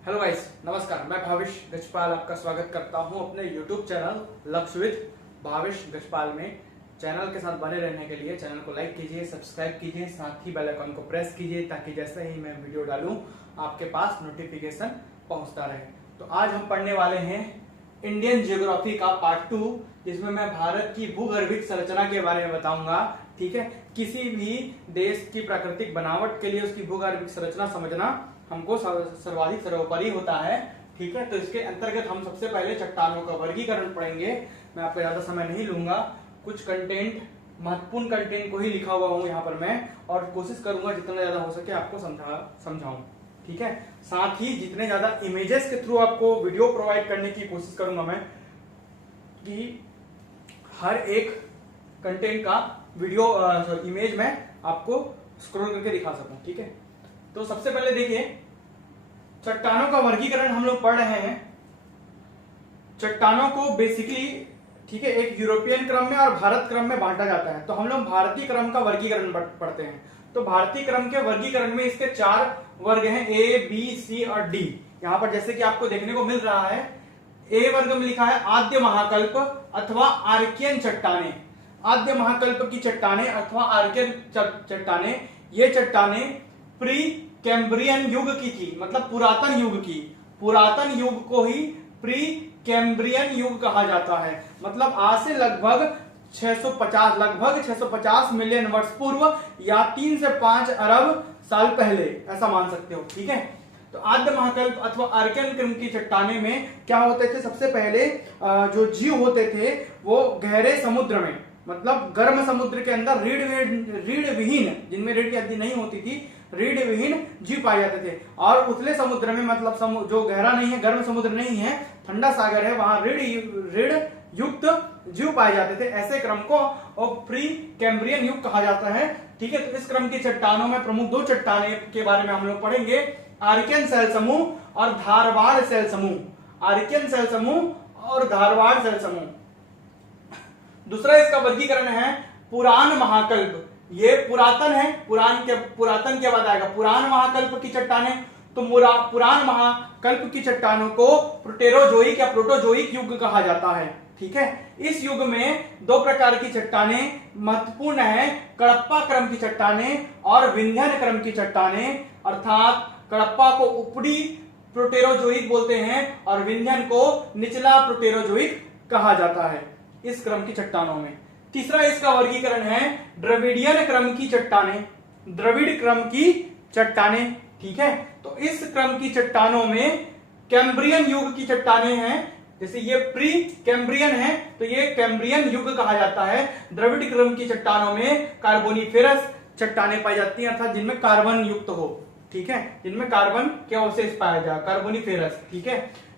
Hello guys, नमस्कार। मैं भावेश गजपाल आपका स्वागत करता हूं अपने YouTube चैनल लक्ष्य विद भावेश गजपाल में। चैनल के साथ बने रहने के लिए चैनल को लाइक कीजिए, सब्सक्राइब कीजिए, साथ ही बेल आइकन को प्रेस कीजिए ताकि जैसे ही मैं वीडियो डालूं आपके पास नोटिफिकेशन पहुंचता रहे। तो आज हम पढ़ने वाले हैं इंडियन जियोग्राफी का पार्ट 2, जिसमें मैं भारत की भूगर्भिक संरचना के बारे में बताऊंगा। ठीक है, किसी भी देश की प्राकृतिक बनावट के लिए उसकी भूगर्भिक संरचना समझना हमको सर्वाधिक सर्वोपरि होता है। ठीक है, तो इसके अंतर्गत हम सबसे पहले चट्टानों का वर्गीकरण पढ़ेंगे। मैं आपका ज्यादा समय नहीं लूंगा, कुछ कंटेंट, महत्वपूर्ण कंटेंट को ही लिखा हुआ हूं यहाँ पर मैं, और कोशिश करूंगा जितना ज्यादा हो सके आपको समझाऊं। ठीक है, साथ ही जितने ज्यादा इमेजेस के थ्रू आपको वीडियो प्रोवाइड करने की कोशिश करूंगा मैं, कि हर एक कंटेंट का वीडियो इमेज में आपको स्क्रॉल करके दिखा सकूं। ठीक है, तो सबसे पहले देखिए, चट्टानों का वर्गीकरण हम लोग पढ़ रहे हैं। चट्टानों को बेसिकली, ठीक है, एक यूरोपियन क्रम में और भारत क्रम में बांटा जाता है। तो हम लोग भारतीय क्रम का वर्गीकरण पढ़ते हैं। तो भारतीय क्रम के वर्गीकरण में इसके 4 वर्ग हैं, ए, बी, सी और डी। यहां पर जैसे कि आपको देखने को मिल रहा है, ए वर्ग में लिखा है आद्य महाकल्प अथवा आर्कियन चट्टाने। आद्य महाकल्प की चट्टाने अथवा आर्कियन चट्टाने, ये चट्टाने प्री कैम्ब्रियन युग की थी, मतलब पुरातन युग की। पुरातन युग को ही प्री कैम्ब्रियन युग कहा जाता है। मतलब आज से लगभग 650 मिलियन वर्ष पूर्व या 3 से 5 अरब साल पहले, ऐसा मान सकते हो। ठीक है, तो आद्य महाकल्प अथवा आर्कियन क्रम की चट्टाने में क्या होते थे? सबसे पहले जो जीव होते थे वो गहरे समुद्र में, मतलब गर्म समुद्र के अंदर रीढ़ विहीन, जिनमें रीढ़ की हड्डी नहीं होती थी, रीढ़ विहीन जीव पाए जाते थे। और उथले समुद्र में, मतलब जो गहरा नहीं है, गर्म समुद्र नहीं है, ठंडा सागर है, वहां रीढ़ युक्त जीव पाए जाते थे। ऐसे क्रम को प्री कैम्ब्रियन युग कहा जाता है। ठीक है, तो इस क्रम की चट्टानों में प्रमुख 2 चट्टाने के बारे में हम लोग पढ़ेंगे, आर्कियन सेल समूह और धारवाड़ सेल समूह। आर्कियन सेल समूह और धारवाड़ सेल समूह। दूसरा इसका वर्गीकरण है पुरान महाकल्प। ये पुरातन है, पुरातन के बाद आएगा पुरान महाकल्प की चट्टाने। तो पुरान महाकल्प की चट्टानों को प्रोटेरोजोइक या प्रोटोजोइक युग कहा जाता है। ठीक है, इस युग में 2 प्रकार की चट्टाने महत्वपूर्ण है, कडप्पा क्रम की चट्टाने और विंध्यन क्रम की चट्टाने। अर्थात कडप्पा को ऊपरी प्रोटेरोजोइक बोलते हैं और विंध्यन को निचला प्रोटेरोजोइक कहा जाता है इस क्रम की चट्टानों में। तीसरा इसका वर्गीकरण है द्रविडियन क्रम की चट्टाने, द्रविड़ क्रम की चट्टाने। ठीक है, तो इस क्रम की चट्टानों में कैम्ब्रियन युग की चट्टाने हैं। जैसे ये प्री कैम्ब्रियन है तो ये कैम्ब्रियन युग कहा जाता है। द्रविड़ क्रम की चट्टानों में कार्बोनिफेरस चट्टाने पाई जाती हैं, अर्थात जिनमें कार्बन युक्त हो। ठीक है, जिनमें कार्बन के अवशेष पाया जाए, कार्बोनिफेरस। ठीक है,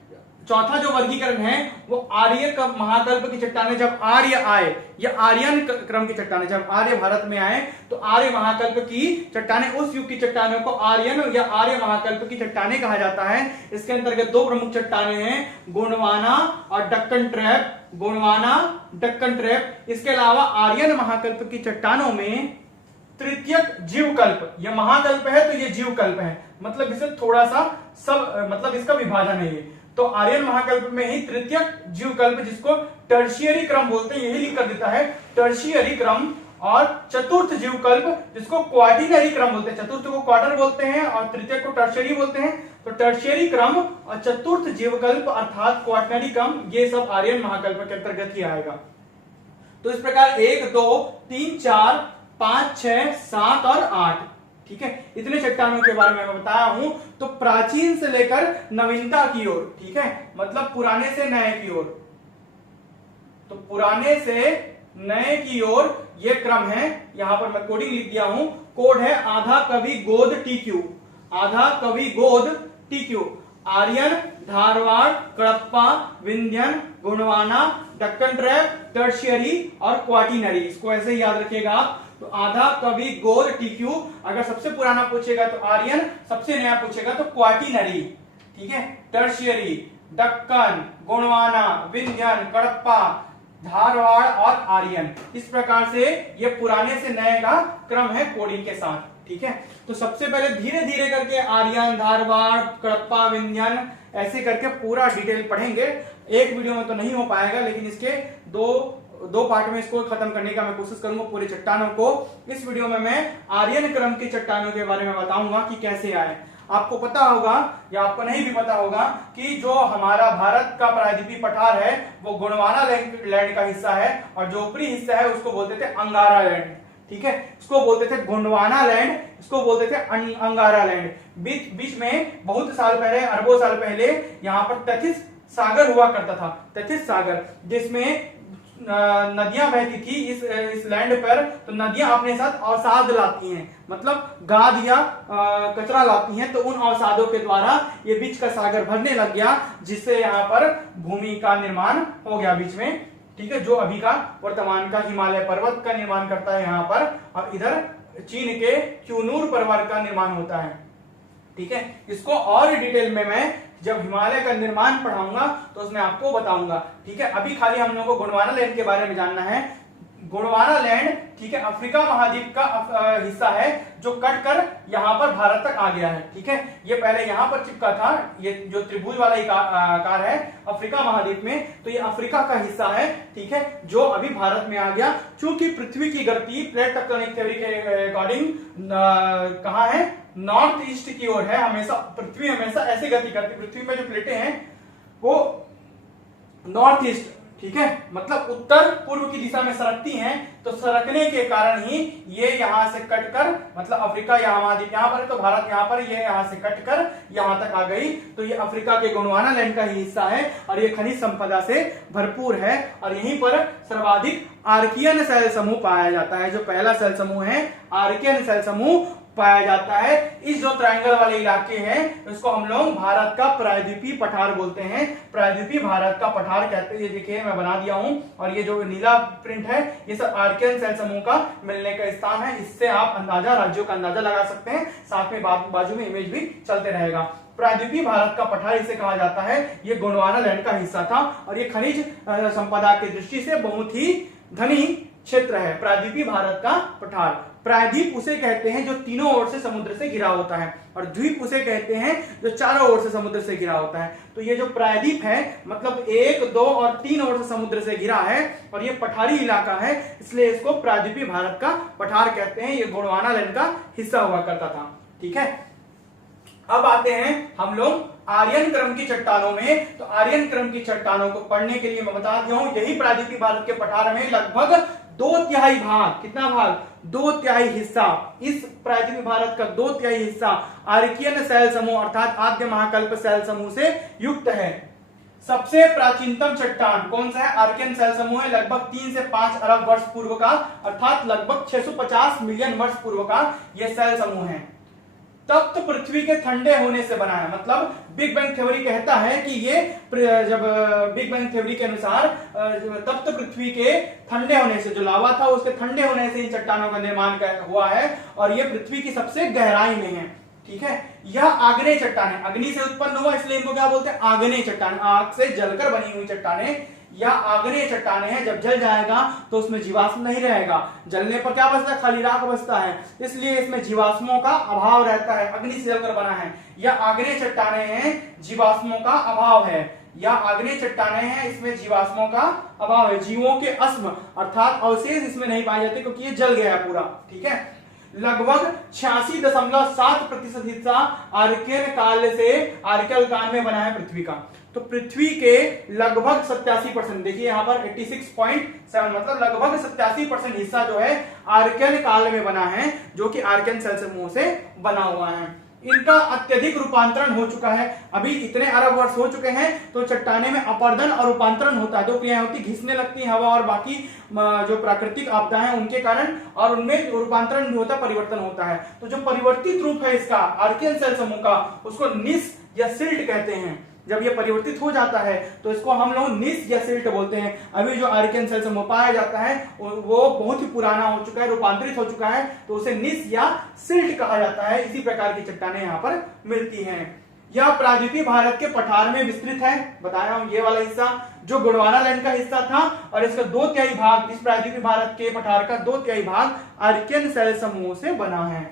चौथा जो वर्गीकरण है वो आर्य महाकल्प की चट्टाने। जब आर्य आए, ये आर्यन क्रम की चट्टाने, जब आर्य भारत में आए तो आर्य महाकल्प की चट्टाने, उस युग की चट्टानों को आर्यन या आर्य महाकल्प की चट्टाने कहा जाता है। इसके अंतर्गत 2 प्रमुख चट्टाने हैं, गोंडवाना और डक्कन ट्रैप। गोंडवाना, डक्कन ट्रैप। इसके अलावा आर्यन महाकल्प की चट्टानों में तृतीयक जीवकल्प, यह महाकल्प है तो ये जीवकल्प है, मतलब इसे थोड़ा सा मतलब इसका विभाजन है ये। तो आर्यन महाकल्प में ही तृतीयक जीवकल्प, जिसको टर्शियरी क्रम बोलते हैं, यही लिख कर देता है टर्शियरी क्रम। और चतुर्थ जीवकल्प, जिसको क्वार्टिनरी क्रम बोलते हैं। चतुर्थ को क्वार्टर बोलते हैं और तृतीय को टर्शियरी बोलते हैं। तो टर्शियरी क्रम और चतुर्थ जीवकल्प अर्थात क्वार्टिनरी क्रम, ये सब आर्यन महाकल्प के अंतर्गत ही आएगा। तो इस प्रकार 1, 2, 3, 4, 5, 6, 7 और 8, ठीक है, इतने चट्टानों के बारे में मैं बताया हूं। तो प्राचीन से लेकर नवीनता की ओर, ठीक है, मतलब पुराने से नए की ओर। तो पुराने से नए की ओर ये क्रम है। यहां पर मैं कोडिंग लिख दिया हूं, कोड है आधा कवि गोद टीक्यू, आधा कवि गोद टीक्यू। आर्यन, धारवाड़, कडप्पा, विंध्यन, गोंडवाना, डक्कन ट्रैप, टर्शियरी और क्वार्टिनरी, इसको ऐसे ही याद रखिएगा आप। तो आधा कवि गोद टीक्यू, अगर सबसे पुराना पूछेगा तो आर्यन, सबसे नया पूछेगा तो क्वार्टिनरी। ठीक है, टर्शियरी, डक्कन, गोंडवाना, विंध्यन, कडप्पा, धारवाड़ और आर्यन। इस प्रकार से ये पुराने से नए का क्रम है कोडिंग के साथ। ठीक है। तो सबसे पहले धीरे धीरे करके आर्यन, धारवाड़, कडप्पा, विंध्यन ऐसे करके पूरा डिटेल पढ़ेंगे। एक वीडियो में तो नहीं हो पाएगा, लेकिन इसके दो पार्ट में इसको खत्म करने का मैं कोशिश करूंगा पूरे चट्टानों को। इस वीडियो में मैं आर्यन क्रम की चट्टानों के बारे में बताऊंगा कि कैसे आए। आपको पता होगा या आपको नहीं भी पता होगा कि जो हमारा भारत का प्रायद्वीपीय पठार है वो गोंडवाना लैंड का हिस्सा है, और जो ऊपरी हिस्सा है उसको बोलते थे अंगारा लैंड, ठीक है। इसको बोलते थे गोंडवाना लैंड, इसको बोलते थे अंगारा लैंड। बीच में बहुत साल पहले, अरबों साल पहले यहाँ पर तथिस सागर हुआ करता था, तथिस सागर, जिसमें नदियां बहती थी इस लैंड पर। तो नदियां अपने साथ अवसाद लाती हैं, मतलब गाद या कचरा लाती हैं, तो उन अवसादों के द्वारा ये बीच का सागर भरने लग गया, जिससे यहाँ पर भूमि का निर्माण हो गया बीच में, ठीक है। जो अभी का वर्तमान का हिमालय पर्वत का निर्माण करता है यहाँ पर, और इधर चीन के क्यूनूर पर्वत का निर्माण होता है, ठीक है। इसको और डिटेल में मैं जब हिमालय का निर्माण पढ़ाऊंगा तो उसमें आपको बताऊंगा, ठीक है। अभी खाली हम लोगों को गोंडवाना लैंड के बारे में जानना है। गोंडवाना लैंड, ठीक है, अफ्रीका महाद्वीप का हिस्सा है जो कट कर यहाँ पर भारत तक आ गया है, ठीक है। ये पहले यहाँ पर चिपका था, ये जो त्रिभुज वाला आकार है अफ्रीका महाद्वीप में, तो ये अफ्रीका का हिस्सा है, ठीक है, जो अभी भारत में आ गया। चूंकि पृथ्वी की गति प्लेट टेक्टोनिक थ्योरी के अकॉर्डिंग कहाँ है, नॉर्थ ईस्ट की ओर है। हमेशा पृथ्वी हमेशा ऐसे गति करती, पृथ्वी पे जो प्लेटें हैं वो नॉर्थ ईस्ट, ठीक है, मतलब उत्तर पूर्व की दिशा में सरकती हैं। तो सरकने के कारण ही ये यहां से कटकर, मतलब अफ्रीका यहाँ पर है तो भारत यहाँ पर, ये यहाँ से कटकर यहाँ तक आ गई। तो ये अफ्रीका के गोंडवाना लैंड का ही हिस्सा है, और ये खनिज संपदा से भरपूर है। और यहीं पर सर्वाधिक आर्कियन सेल समूह पाया जाता है। जो पहला सेल समूह है आर्कियन सेल समूह पाया जाता है। इस जो ट्रायंगल वाले इलाके हैं उसको हम लोग भारत का प्रायद्वीपीय पठार बोलते हैं, प्रायद्वीपीय भारत का पठार कहते हैं। ये देखिए मैं बना दिया हूं, और ये जो नीला प्रिंट है ये सब आर्कियन सेल समूह का मिलने का स्थान है। इससे आप अंदाजा, राज्यों का अंदाजा लगा सकते हैं, साथ में बाजू में इमेज भी चलते रहेगा। प्रायद्वीपीय भारत का पठार इसे कहा जाता है। ये गोंडवाना लैंड का हिस्सा था, और ये खनिज संपदा की दृष्टि से बहुत ही धनी क्षेत्र है प्रायद्वीपीय भारत का पठार। प्रायद्वीप उसे कहते हैं जो तीनों ओर से समुद्र से घिरा होता है, और द्वीप उसे कहते हैं जो चारों ओर से समुद्र से घिरा होता है। तो ये जो प्रायद्वीप है मतलब 1, 2 और 3 ओर से समुद्र से घिरा है, और ये पठारी इलाका है, इसलिए इसको प्रायद्वीपीय भारत का पठार कहते हैं। ये गोंडवाना लैंड का हिस्सा हुआ करता था, ठीक है। अब आते हैं हम लोग आर्यन क्रम की चट्टानों में। तो आर्यन क्रम की चट्टानों को पढ़ने के लिए मैं बता दिया हूं, यही प्रायद्वीपीय भारत के पठार में लगभग 2/3 भाग, कितना भाग, 2/3 हिस्सा, इस प्रायद्वीपीय भारत का 2/3 हिस्सा आर्कियन सेल समूह अर्थात आद्य महाकल्प सेल समूह से युक्त है। सबसे प्राचीनतम चट्टान कौन सा है, आर्कियन सेल समूह है। लगभग 3 से 5 अरब वर्ष पूर्व का, अर्थात लगभग 650 मिलियन वर्ष पूर्व का यह सेल समूह है। तप्त पृथ्वी के ठंडे होने से बना है, मतलब बिग बैंग थ्योरी कहता है कि ये जब बिग बैंग थ्योरी के अनुसार तप्त पृथ्वी के ठंडे होने से, जो लावा था उसके ठंडे होने से इन चट्टानों का निर्माण हुआ है, और ये पृथ्वी की सबसे गहराई में है, ठीक है। यह आग्नेय चट्टान है, अग्नि से उत्पन्न हुआ इसलिए इनको क्या बोलते हैं, आग्नेय चट्टान, आग से जलकर बनी हुई चट्टानें या आग्नेय चट्टानें हैं। जब जल जाएगा तो उसमें जीवाश्म नहीं रहेगा, जलने पर क्या बचता है, खाली राख बचता है, इसलिए इसमें जीवाश्मों का अभाव रहता है, अग्नि से जलकर बना है। यह आग्नेय चट्टानें हैं, जीवाश्मों का अभाव है, या आग्नेय चट्टानें हैं, इसमें जीवाश्मों का अभाव है, जीवों के अस्म अर्थात अवशेष इसमें नहीं पाए जाते क्योंकि ये जल गया है पूरा, ठीक है। लगभग 86.7% हिस्सा आर्कियन काल से, आर्कियन काल में बना है पृथ्वी का। तो पृथ्वी के लगभग 87%, देखिए यहां पर 86.7, मतलब लगभग 87% हिस्सा जो है आर्कियन काल में बना है, जो कि आर्कियन सेल समूह से बना हुआ है। इनका अत्यधिक रूपांतरण हो चुका है, अभी इतने अरब वर्ष हो चुके हैं तो चट्टाने में अपर्दन और रूपांतरण होता है, दो क्रियाएं होती, घिसने लगती हवा और बाकी जो प्राकृतिक आपदाएं हैं उनके कारण, और उनमें रूपांतरण भी होता है, परिवर्तन होता है। तो जो परिवर्तित रूप है इसका आर्कियन सेल समूह का, उसको निस या सिल्ट कहते हैं। जब ये परिवर्तित हो जाता है तो इसको हम लोग निस या सिल्ट बोलते हैं। अभी जो आर्कियन सेल समूह पाया जाता है वो बहुत ही पुराना हो चुका है, रूपांतरित हो चुका है, तो उसे निस या सिल्ट कहा जाता है। इसी प्रकार की चट्टानें यहाँ पर मिलती हैं। यह प्रायद्वीपीय भारत के पठार में विस्तृत है, बताया हूं, ये वाला हिस्सा जो गोंडवाना लैंड का हिस्सा था, और इसका 2/3 भाग, इस प्रायद्वीपीय भारत के पठार का 2/3 भाग आर्कियन सेल समूह से बना है।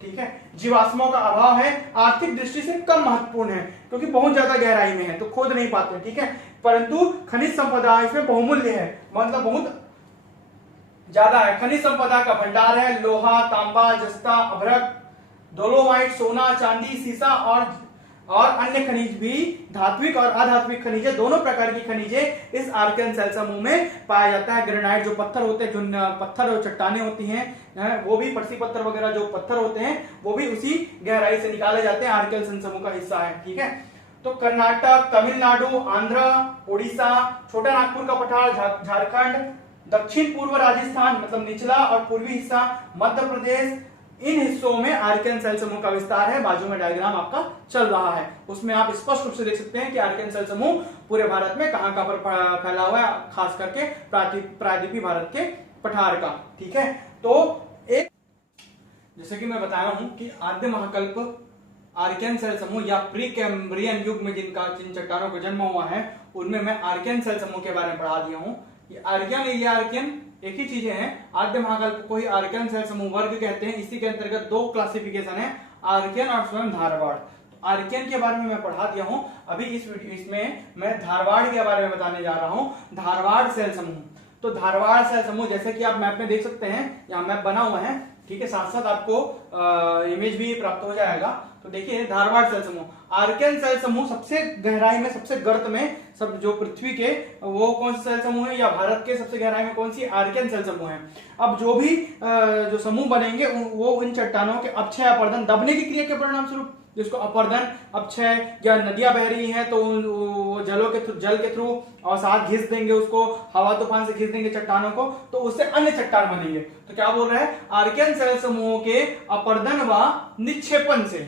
ठीक है। जीवाश्मों का अभाव है, आर्थिक दृष्टि से कम महत्वपूर्ण है क्योंकि बहुत ज्यादा गहराई में है तो खोद नहीं पाते, ठीक है। परंतु खनिज संपदा इसमें बहुमूल्य है, मतलब बहुत ज्यादा है। खनिज संपदा का भंडार है, लोहा, तांबा, जस्ता, अभ्रक, डोलोमाइट, सोना, चांदी, सीसा और अन्य खनिज भी, धात्विक और अधात्विक खनिजे, दोनों प्रकार की खनिजे इस आर्कियन सेल समूह में पाया जाता है। ग्रेनाइट जो पत्थर होते हैं, जो पत्थर और चट्टाने होती हैं, वो भी पर्सी पत्थर वगैरह जो पत्थर होते हैं वो भी उसी गहराई से निकाले जाते हैं, आर्कियन सेल समूह का हिस्सा है, ठीक है। तो कर्नाटक, तमिलनाडु, आंध्र, उड़ीसा, छोटा नागपुर का पठार, झारखंड, दक्षिण पूर्व राजस्थान मतलब निचला और पूर्वी हिस्सा, मध्य प्रदेश, इन हिस्सों में आर्कियन सेल समूह का विस्तार है। बाजू में डायग्राम आपका चल रहा है, उसमें आप स्पष्ट रूप से देख सकते हैं कि आर्कियन सेल समूह पूरे भारत में कहां कहां पर फैला हुआ है, खास करके प्रायद्वीपीय भारत के पठार का, ठीक है। तो एक जैसे कि मैं बताया हूं कि आद्य महाकल्प आर्कियन सेल समूह या प्री कैम्ब्रियन युग में जिन चट्टानों का जन्म हुआ है उनमें मैं आर्कियन सेल समूह के बारे में पढ़ा दिया हूं। ये आर्कियन एक ही चीजें हैं। आद्य महाकल्प को ही आर्कियन सेल समूह वर्ग कहते हैं। इसी के अंतर्गत दो क्लासिफिकेशन है, आर्कियन और स्वयं धारवाड़। तो आर्कियन के बारे में मैं पढ़ा दिया हूं। अभी इसमें मैं धारवाड़ के बारे में बताने जा रहा हूं, धारवाड़ सेल समूह। तो धारवाड़ सेल समूह जैसे कि आप मैप में देख सकते हैं, यहाँ मैप बना हुआ है, ठीक है, साथ साथ आपको इमेज भी प्राप्त हो जाएगा। तो देखिए धारवाड़ सेल समूह, आर्कियन सेल समूह सबसे गहराई में, सबसे गर्त में, सब जो पृथ्वी के वो कौन सा सेल समूह है, या भारत के सबसे गहराई में कौन सी आर्कियन सेल समूह है। अब जो भी जो समूह बनेंगे वो उन चट्टानों के अपक्षय, अपरदन, दबने की क्रिया के परिणाम स्वरूप, जिसको अपरदन, अपक्षय, या नदियां बह रही हैं तो जल के थ्रू और साथ घिस देंगे उसको, हवा तूफान से घिस देंगे चट्टानों को, तो उससे अन्य चट्टान बनेंगे। तो क्या बोल रहा है, आर्कियन सेल समूहों के अपरदन व निक्षेपण से,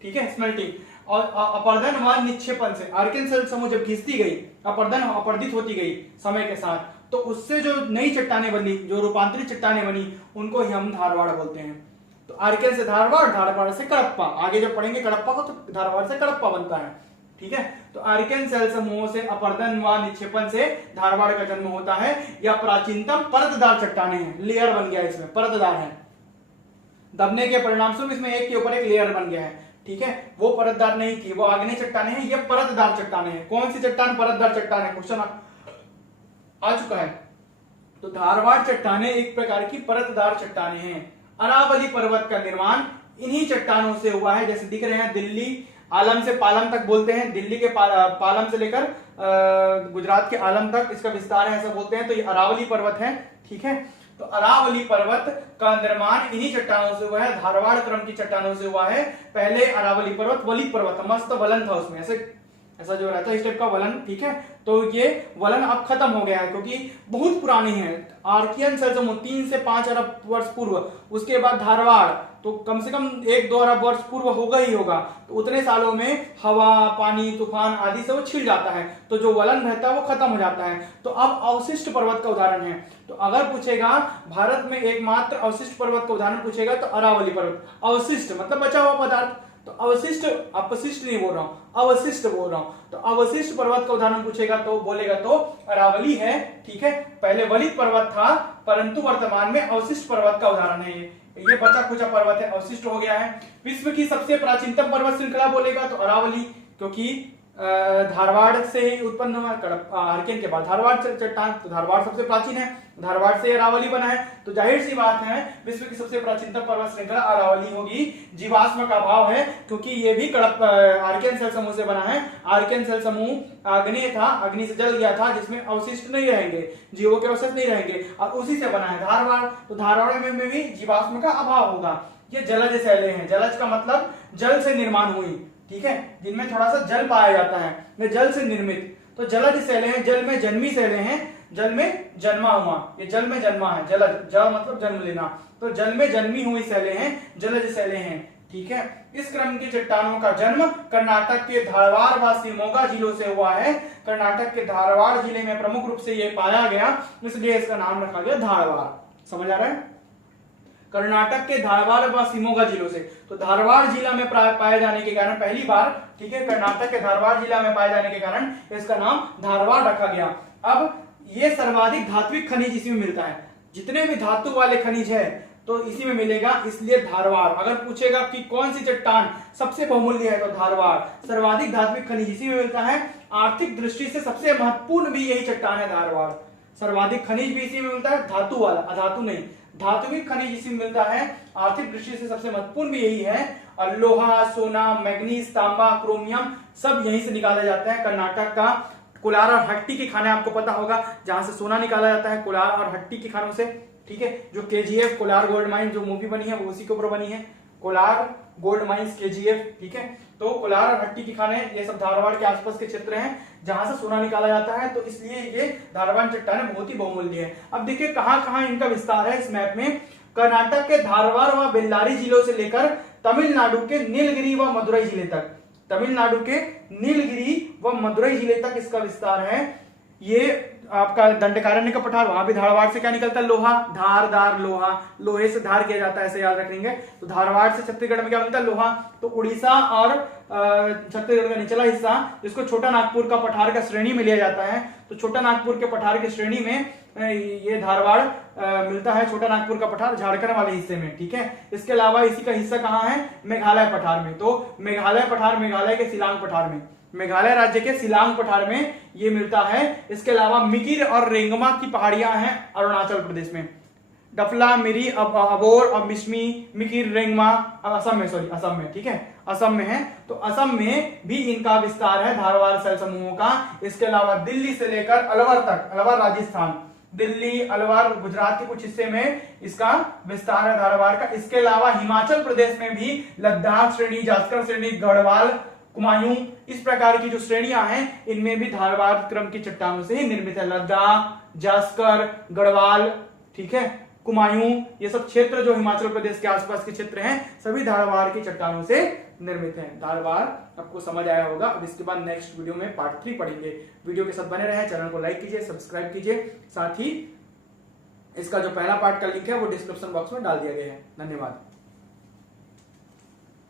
ठीक है, स्मेल्टिंग और अपरदन व निक्षेपण से, आर्कियन सेल समूह जब घिसती गई, अपरदित होती गई समय के साथ, तो उससे जो नई चट्टानें बनी, जो रूपांतरित चट्टानें बनी, उनको ही हम धारवाड़ बोलते हैं। तो आर्कियन से धारवाड़, धारवाड़ से कडप्पा, आगे जब पढ़ेंगे कडप्पा को तो धारवाड़ से कडप्पा बनता है, ठीक है। तो आर्कियन सेल समूहों से अपरदन व निक्षेपण से धारवाड़ का जन्म होता है। या प्राचीनतम परतदार चट्टानें हैं, लेयर बन गया इसमें, परतदार है, दबने के परिणाम स्वरूप इसमें एक के ऊपर एक लेयर बन गया है, ठीक है। वो परतदार नहीं थी, वो आग्नेय चट्टानें हैं, ये परतदार चट्टानें हैं। कौन सी चट्टान परतदार चट्टान है, क्वेश्चन आ चुका है। तो धारवाड़ चट्टानें एक प्रकार की परतदार चट्टानें हैं। अरावली पर्वत का निर्माण इन्हीं चट्टानों से हुआ है, जैसे दिख रहे हैं, दिल्ली आलम से पालम तक बोलते हैं, दिल्ली के पालम से लेकर गुजरात के आलम तक इसका विस्तार है, ऐसा बोलते हैं। तो ये अरावली पर्वत है, ठीक है। तो अरावली पर्वत का निर्माण इन्हीं चट्टानों से हुआ है, धारवाड़ क्रम की चट्टानों से हुआ है। पहले अरावली पर्वत वलित पर्वत, मस्त वलन था उसमें, ऐसा जो रहता है इस टाइप का वलन, ठीक है। तो ये वलन अब खत्म हो गया है क्योंकि बहुत पुरानी है। आर्कियन सेल समूह 3 से 5 अरब वर्ष पूर्व, उसके बाद धारवाड़, तो कम से कम 1-2 अरब वर्ष पूर्व होगा ही होगा। तो उतने सालों में हवा, पानी, तूफान आदि से वो छिड़ जाता है, तो जो वलन रहता है वो खत्म हो जाता है। तो अब अवशिष्ट पर्वत का उदाहरण है। तो अगर पूछेगा भारत में एकमात्र अवशिष्ट पर्वत का उदाहरण पूछेगा तो अरावली पर्वत, अवशिष्ट मतलब बचा हुआ पदार्थ, तो अवशिष्ट, अपशिष्ट नहीं बोल रहा हूं, अवशिष्ट बोल रहा हूं। तो अवशिष्ट पर्वत का उदाहरण पूछेगा तो बोलेगा तो अरावली है, ठीक है। पहले वलित पर्वत था परंतु वर्तमान में अवशिष्ट पर्वत का उदाहरण है। ये बचा खुचा पर्वत है, अवशिष्ट हो गया है। विश्व की सबसे प्राचीनतम पर्वत श्रृंखला बोलेगा तो अरावली, क्योंकि धारवाड़ से ही उत्पन्न हुआ, आर्कियन के बाद धारवाड़ चट्टान, तो धारवाड़ सबसे प्राचीन है, धारवाड़ से अरावली बना है। तो जाहिर सी बात है विश्व की सबसे प्राचीनतम पर्वत श्रृंखला अरावली होगी। जीवाश्म का अभाव है क्योंकि ये भी आर्कियन सेल समूह से बना है। आर्कियन सेल समूह अग्नि था, अग्नि से जल गया था, जिसमें अवशिष्ट नहीं रहेंगे, जीवों के अवशेष नहीं रहेंगे, और उसी से बना है धारवाड़। तो धारवाड़ में भी जीवाश्म का अभाव होगा। ये जलज सेलें हैं, जलज का मतलब जल से निर्माण हुई, ठीक है, जिनमें थोड़ा सा जल पाया जाता है, वे जल से निर्मित। तो जलज सेलें हैं, जल में जन्मी सेलें हैं, जल में जन्मा हुआ, ये जल में जन्मा है, जलज, जल मतलब जन्म लेना, तो जल में जन्मी हुई सेलें हैं, जलज सेलें हैं, ठीक है। इस क्रम की चट्टानों का जन्म कर्नाटक के धारवाड़ व शिमोगा जिलों से हुआ है। कर्नाटक के धारवाड़ जिले में प्रमुख रूप से यह पाया गया, इसलिए इसका नाम रखा गया धारवाड़। समझ आ रहा है, कर्नाटक के धारवाड़ व शिमोगा जिलों से। तो धारवाड़ जिला में पाए जाने के कारण पहली बार, ठीक है, कर्नाटक के धारवाड़ जिला में पाए जाने के कारण इसका नाम धारवाड़ रखा गया। अब ये सर्वाधिक धात्विक खनिज इसमें मिलता है, जितने भी धातु वाले खनिज है तो इसी में मिलेगा, इसलिए धारवाड़। अगर पूछेगा कि कौन सी चट्टान सबसे बहुमूल्य है तो धारवाड़। सर्वाधिक धात्विक खनिज इसी में मिलता है, आर्थिक दृष्टि से सबसे महत्वपूर्ण भी यही चट्टान है धारवाड़। सर्वाधिक खनिज भी इसी में मिलता है, धातु वाला, अधातु नहीं, धात्विक खनिज इसी में मिलता है, आर्थिक दृष्टि से सबसे महत्वपूर्ण भी यही है। और लोहा, सोना, मैग्नीज, तांबा, क्रोमियम सब यहीं से निकाले जाते हैं। कर्नाटक का कोलार और हट्टी के खाने आपको पता होगा, जहां से सोना निकाला जाता है, कोलार और हट्टी के खानों से, ठीक है। जो केजीएफ कोलार गोल्ड माइन जो मूवी बनी है वो उसी के ऊपर बनी है, कोलार गोल्ड माइंस केजीएफ, ठीक है। तो कोलार और हट्टी के खाने ये सब धारवाड़ के आसपास के क्षेत्र हैं जहां से सोना निकाला जाता है, तो इसलिए ये धारवाड़ चट्टानें बहुत ही बहुमूल्य है। अब देखिए कहां कहां इनका विस्तार है इस मैप में। कर्नाटक के धारवाड़ व बेल्लारी जिलों से लेकर तमिलनाडु के नीलगिरी व मदुरई जिले तक, तमिलनाडु के नीलगिरी व मदुरई जिले तक इसका विस्तार है। ये आपका दंडकारण्य का पठार, वहां भी धारवाड़ से क्या निकलता है, लोहा, धारदार लोहा, लोहे से धार किया जाता है, ऐसे याद रखेंगे। तो धारवाड़ से छत्तीसगढ़ में क्या मिलता है, लोहा। तो उड़ीसा और छत्तीसगढ़ का निचला हिस्सा जिसको छोटा नागपुर का पठार का श्रेणी में लिया जाता है, तो छोटा नागपुर के पठार की श्रेणी में ये धारवाड़ मिलता है, छोटा नागपुर का पठार झारखंड वाले हिस्से में, ठीक है। इसके अलावा इसी का हिस्सा कहाँ है, मेघालय पठार में। तो मेघालय पठार मेघालय के शिलांग पठार में, मेघालय राज्य के शिलांग पठार में ये मिलता है। इसके अलावा मिकिर और रेंगमा की पहाड़ियां हैं अरुणाचल प्रदेश में, डफला, मिरी, अबोर और मिश्मी, मिकिर, रेंगमा असम में, सॉरी असम में, ठीक है, असम में है। तो असम में भी इनका विस्तार है धारवाड़ शैल समूहों का। इसके अलावा दिल्ली से लेकर अलवर तक, अलवर राजस्थान, दिल्ली, अलवर गुजरात के कुछ हिस्से में इसका विस्तार है धारवाड़ का। इसके अलावा हिमाचल प्रदेश में भी लद्दाख श्रेणी, जास्कर श्रेणी, गढ़वाल, कुमायूं, इस प्रकार की जो श्रेणियां हैं इनमें भी धारवाड़ क्रम की चट्टानों से ही निर्मित है। लद्दाख, जास्कर, गढ़वाल, ठीक है, कुमायूं, ये सब क्षेत्र जो हिमाचल प्रदेश के आसपास के क्षेत्र हैं सभी धारवाड़ की चट्टानों से निर्मित हैं। धारवाड़ आपको समझ आया होगा। अब इसके बाद नेक्स्ट वीडियो में पार्ट 3 पढ़ेंगे। वीडियो के साथ बने रहें, चैनल को लाइक कीजिए, सब्सक्राइब कीजिए, साथ ही इसका जो पहला पार्ट का लिंक है वो डिस्क्रिप्शन बॉक्स में डाल दिया गया है। धन्यवाद।